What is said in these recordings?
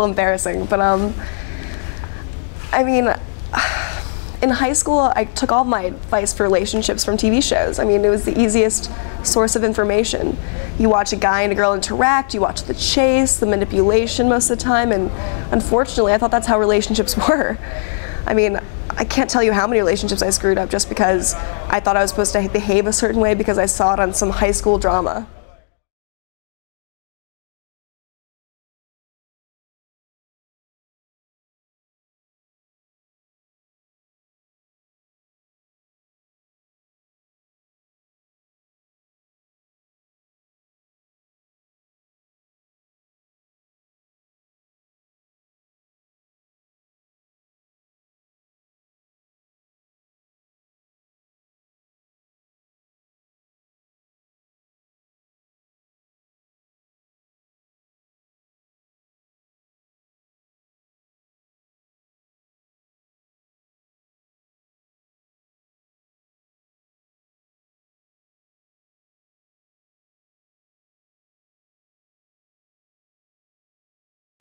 little embarrassing, but I mean, in high school, I took all my advice for relationships from TV shows. I mean, it was the easiest source of information. You watch a guy and a girl interact, you watch the chase, the manipulation most of the time, and unfortunately, I thought that's how relationships were. I mean, I can't tell you how many relationships I screwed up just because I thought I was supposed to behave a certain way because I saw it on some high school drama.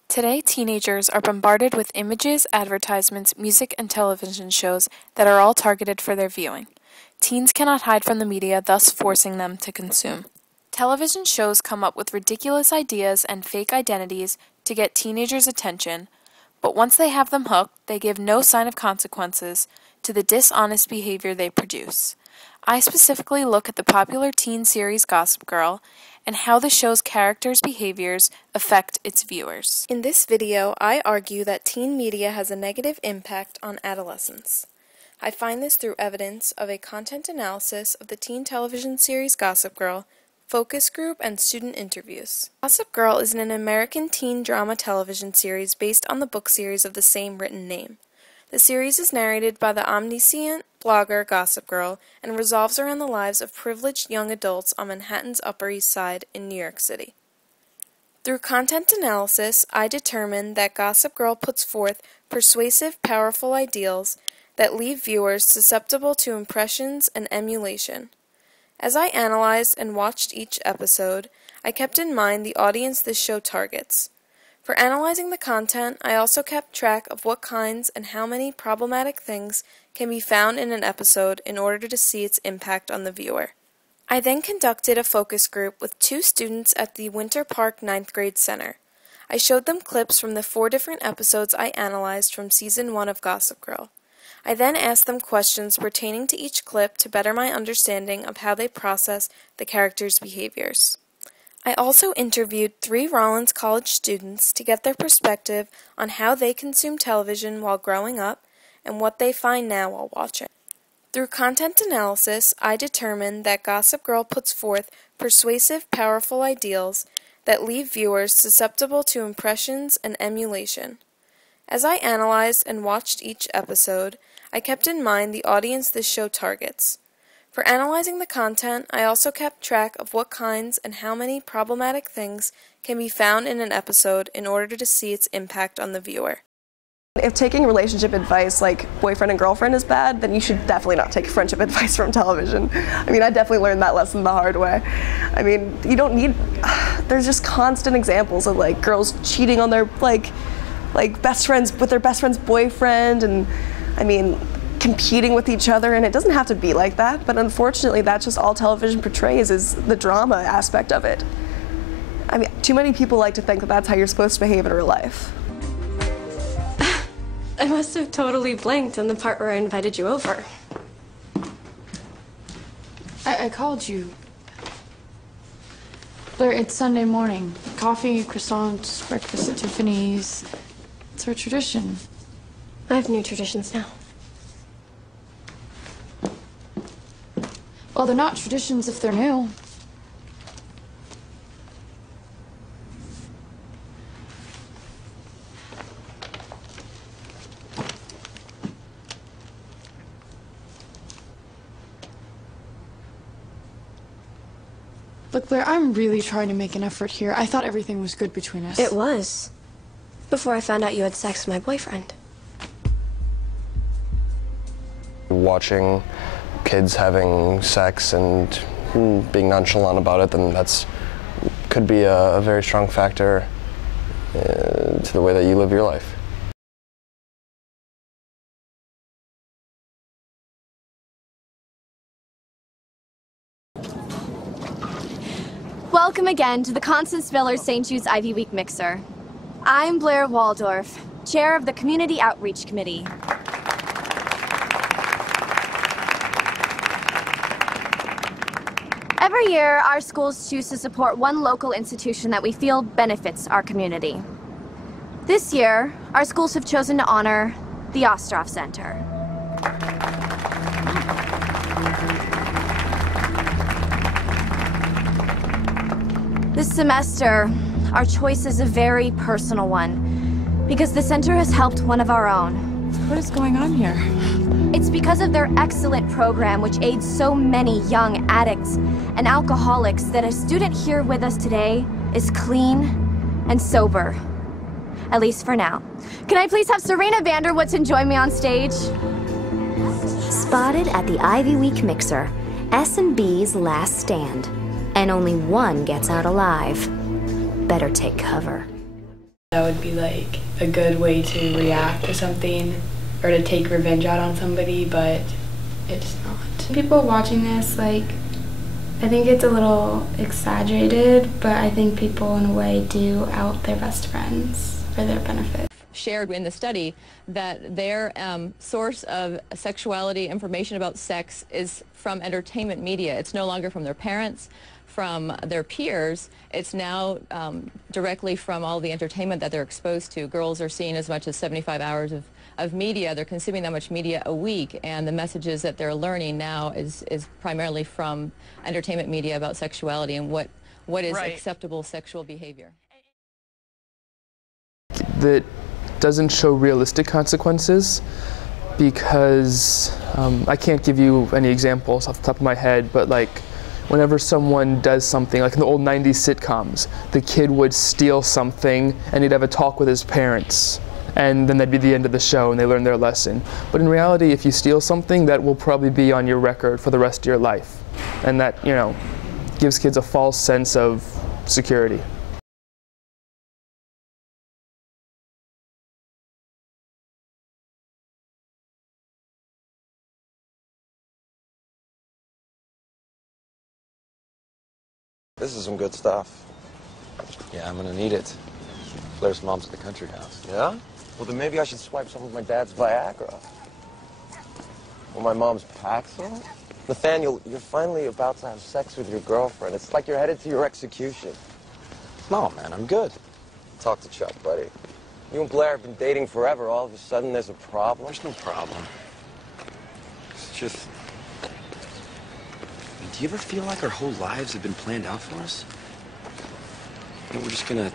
Today, teenagers are bombarded with images, advertisements, music, and television shows that are all targeted for their viewing. Teens cannot hide from the media, thus forcing them to consume. Television shows come up with ridiculous ideas and fake identities to get teenagers' attention, but once they have them hooked, they give no sign of consequences to the dishonest behavior they produce. I specifically look at the popular teen series Gossip Girl and how the show's characters' behaviors affect its viewers. In this video, I argue that teen media has a negative impact on adolescents. I find this through evidence of a content analysis of the teen television series Gossip Girl, focus group, and student interviews. Gossip Girl is an American teen drama television series based on the book series of the same written name. The series is narrated by the omniscient blogger Gossip Girl and revolves around the lives of privileged young adults on Manhattan's Upper East Side in New York City. Through content analysis, I determined that Gossip Girl puts forth persuasive, powerful ideals that leave viewers susceptible to impressions and emulation. As I analyzed and watched each episode, I kept in mind the audience this show targets. For analyzing the content, I also kept track of what kinds and how many problematic things can be found in an episode in order to see its impact on the viewer. I then conducted a focus group with 2 students at the Winter Park 9th grade center. I showed them clips from the 4 different episodes I analyzed from Season 1 of Gossip Girl. I then asked them questions pertaining to each clip to better my understanding of how they process the characters' behaviors. I also interviewed 3 Rollins College students to get their perspective on how they consume television while growing up and what they find now while watching. Through content analysis, I determined that Gossip Girl puts forth persuasive, powerful ideals that leave viewers susceptible to impressions and emulation. As I analyzed and watched each episode, I kept in mind the audience this show targets. For analyzing the content, I also kept track of what kinds and how many problematic things can be found in an episode in order to see its impact on the viewer. If taking relationship advice like boyfriend and girlfriend is bad, then you should definitely not take friendship advice from television. I mean, I definitely learned that lesson the hard way. I mean, you don't need, there's just constant examples of like girls cheating on their like best friends with their best friend's boyfriend, and I mean, competing with each other, and it doesn't have to be like that, but unfortunately that's just all television portrays, is the drama aspect of it. I mean, too many people like to think that that's how you're supposed to behave in real life. I must have totally blanked on the part where I invited you over. I called you. Blair, it's Sunday morning. Coffee, croissants, breakfast at Tiffany's. It's our tradition. I have new traditions now. Well, they're not traditions if they're new. Look, Blair, I'm really trying to make an effort here. I thought everything was good between us. It was. Before I found out you had sex with my boyfriend. Watching kids having sex and being nonchalant about it, then that's could be a very strong factor to the way that you live your life. Welcome again to the Constance Miller St. Jude's Ivy Week Mixer. I'm Blair Waldorf, Chair of the Community Outreach Committee. Every year, our schools choose to support one local institution that we feel benefits our community. This year, our schools have chosen to honor the Ostroff Center. This semester, our choice is a very personal one, because the center has helped one of our own. What is going on here? It's because of their excellent program, which aids so many young addicts and alcoholics, that a student here with us today is clean and sober. At least for now. Can I please have Serena Vanderwoodson join me on stage? Spotted at the Ivy Week Mixer, S&B's last stand. And only one gets out alive. Better take cover. That would be like a good way to react to something or to take revenge out on somebody, but it's not. People watching this, like, I think it's a little exaggerated, but I think people in a way do out their best friends for their benefit. Shared in the study that their source of sexuality information about sex is from entertainment media. It's no longer from their parents, from their peers. It's now directly from all the entertainment that they're exposed to. Girls are seeing as much as 75 hours of media. They're consuming that much media a week, and the messages that they're learning now is primarily from entertainment media about sexuality and what is acceptable sexual behavior. That doesn't show realistic consequences, because I can't give you any examples off the top of my head, but like whenever someone does something, like in the old 90s sitcoms, the kid would steal something and he'd have a talk with his parents, and then that'd be the end of the show and they learn their lesson. But in reality, if you steal something, that will probably be on your record for the rest of your life. And that, you know, gives kids a false sense of security. This is some good stuff. Yeah, I'm gonna need it. Blair's mom's at the country house. Yeah? Well, then maybe I should swipe some of my dad's Viagra. Or my mom's Paxil. Nathaniel, you're finally about to have sex with your girlfriend. It's like you're headed to your execution. No, man, I'm good. Talk to Chuck, buddy. You and Blair have been dating forever. All of a sudden, there's a problem. There's no problem. It's just... Do you ever feel like our whole lives have been planned out for us? And we're just gonna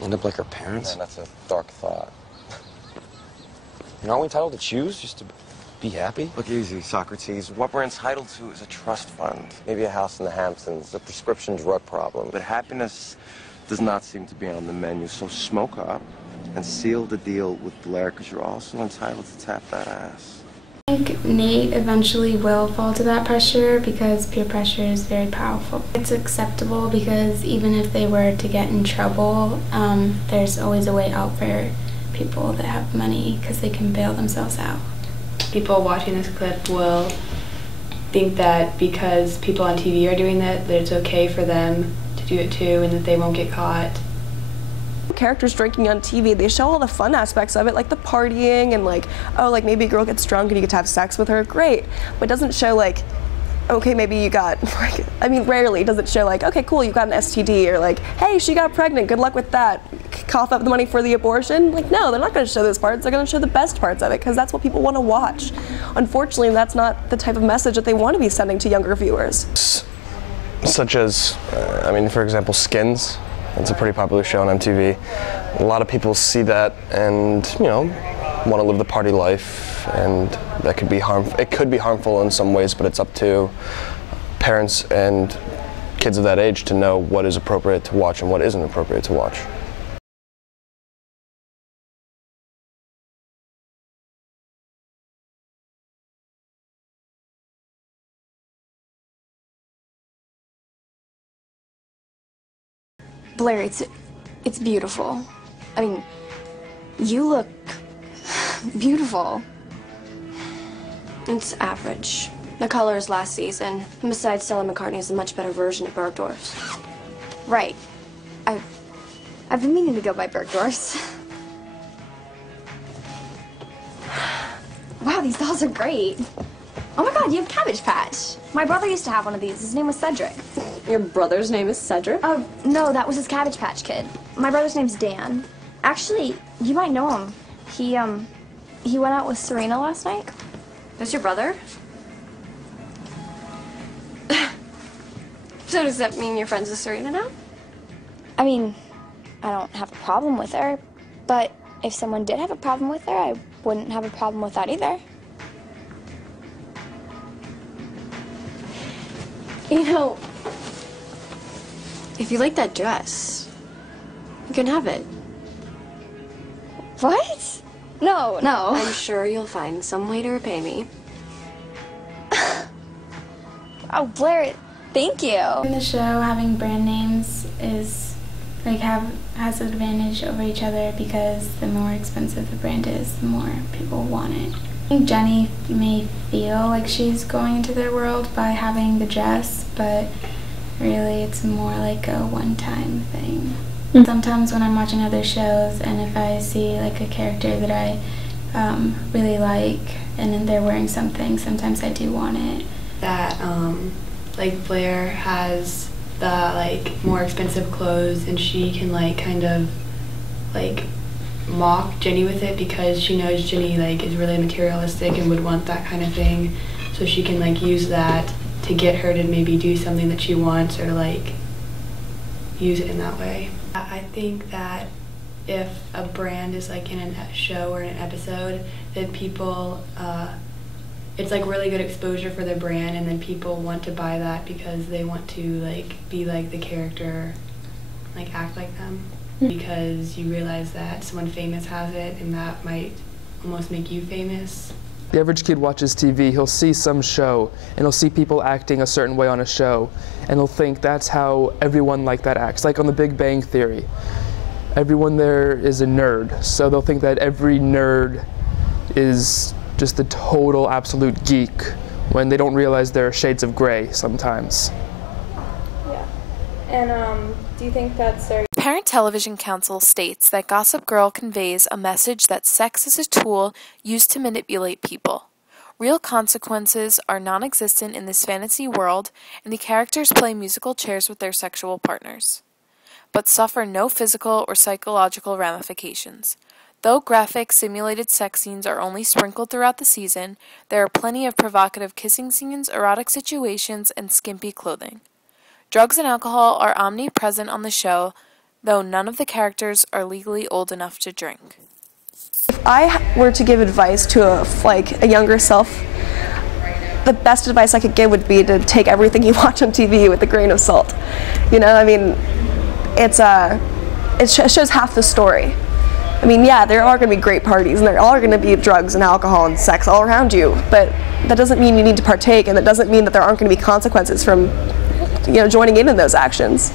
end up like our parents? Man, that's a dark thought. You know, aren't we entitled to choose just to be happy? Look easy, Socrates. What we're entitled to is a trust fund. Maybe a house in the Hamptons, a prescription drug problem. But happiness does not seem to be on the menu, so smoke up and seal the deal with Blair, because you're also entitled to tap that ass. I think Nate eventually will fall to that pressure because peer pressure is very powerful. It's acceptable because even if they were to get in trouble, there's always a way out for people that have money because they can bail themselves out. People watching this clip will think that because people on TV are doing that it's okay for them to do it too and that they won't get caught. Characters drinking on TV, they show all the fun aspects of it, like the partying and like, oh, like maybe a girl gets drunk and you get to have sex with her, great. But it doesn't show like, okay, maybe you got, like, I mean, rarely does it show like, okay, cool, you got an STD, or like, hey, she got pregnant, good luck with that. Cough up the money for the abortion. Like, no, they're not going to show those parts. They're going to show the best parts of it because that's what people want to watch. Unfortunately, that's not the type of message that they want to be sending to younger viewers. Such as, I mean, for example, Skins. It's a pretty popular show on MTV. A lot of people see that and, you know, want to live the party life, and that could be harmful. It could be harmful in some ways, but it's up to parents and kids of that age to know what is appropriate to watch and what isn't appropriate to watch. Blair, it's beautiful. I mean, you look beautiful. It's average. The colors last season. And besides, Stella McCartney is a much better version of Bergdorf's. Right. I've been meaning to go by Bergdorf's. Wow, these dolls are great. Oh my God, you have Cabbage Patch. My brother used to have one of these. His name was Cedric. Your brother's name is Cedric? Oh, no, that was his Cabbage Patch Kid. My brother's name's Dan. Actually, you might know him. He went out with Serena last night. That's your brother? So does that mean you're friends with Serena now? I mean, I don't have a problem with her, but if someone did have a problem with her, I wouldn't have a problem with that either. You know, if you like that dress, you can have it. What? No. I'm sure you'll find some way to repay me. Oh, Blair, thank you. In the show, having brand names is has an advantage over each other because the more expensive the brand is, the more people want it. I think Jenny may feel like she's going into their world by having the dress, but really it's more like a one-time thing. Sometimes when I'm watching other shows and if I see like a character that I really like and then they're wearing something, sometimes I do want it. That like Blair has the like more expensive clothes and she can like kind of like mock Jenny with it because she knows Jenny like is really materialistic and would want that kind of thing, so she can like use that to get her to maybe do something that she wants or to like use it in that way. I think that if a brand is like in a show or an episode, that people it's like really good exposure for the brand, and then people want to buy that because they want to like be like the character, like act like them, because you realize that someone famous has it and that might almost make you famous. The average kid watches TV, he'll see some show, and he'll see people acting a certain way on a show, and he'll think that's how everyone like that acts. Like on The Big Bang Theory, everyone there is a nerd, so they'll think that every nerd is just the total absolute geek, when they don't realize there are shades of gray sometimes. Yeah. And do you think that's our... Parent Television Council states that Gossip Girl conveys a message that sex is a tool used to manipulate people. Real consequences are non-existent in this fantasy world, and the characters play musical chairs with their sexual partners, but suffer no physical or psychological ramifications. Though graphic, simulated sex scenes are only sprinkled throughout the season, there are plenty of provocative kissing scenes, erotic situations, and skimpy clothing. Drugs and alcohol are omnipresent on the show, though none of the characters are legally old enough to drink. If I were to give advice to a younger self, the best advice I could give would be to take everything you watch on TV with a grain of salt. You know, I mean, it shows half the story. I mean, yeah, there are going to be great parties, and there are going to be drugs and alcohol and sex all around you, but that doesn't mean you need to partake, and that doesn't mean that there aren't going to be consequences from, you know, joining in those actions.